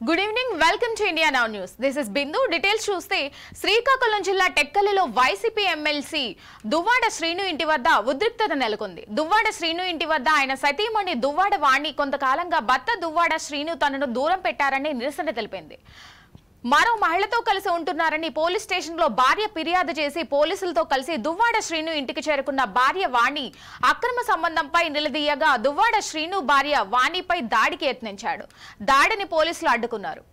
Good evening, welcome to India now news. This is Bindu. Details చూస్తే శ్రీకాకుళం జిల్లా టెక్కలిలో YCP MLC Duvvada Srinu ఇంటి వద్ద ఉద్రిక్తత నెలకొంది. దువ్వాడ శ్రీను ఇంటి వద్ద ఆయన సతీమణి దువ్వాడ వాణి కొంతకాలంగా భర్త దువ్వాడ శ్రీను తనను దూరం పెట్టారని నిరసన తెలిపింది. మరో మహిళతో కలిసి ఉంటున్నారని పోలీస్ స్టేషన్ లో భార్య ఫిర్యాదు చేసి పోలీసులతో కలిసి దువ్వాడ శ్రీను ఇంటికి చేరుకున్న భార్య వాణి అక్రమ సంబంధంపై నిలదీయగా దువ్వాడ శ్రీను భార్య వాణిపై దాడికి యత్నించాడు. దాడిని పోలీసులు అడ్డుకున్నారు.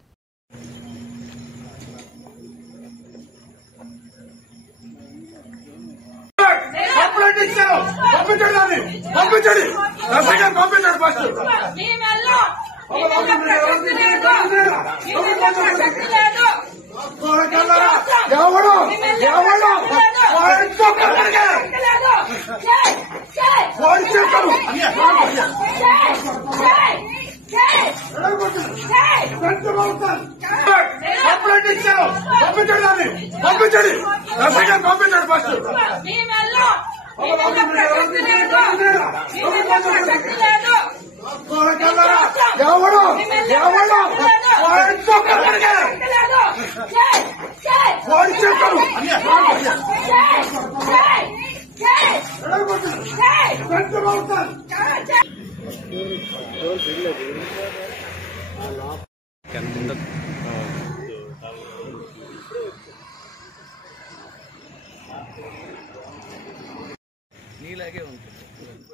నీలాగే ఉంటుంది.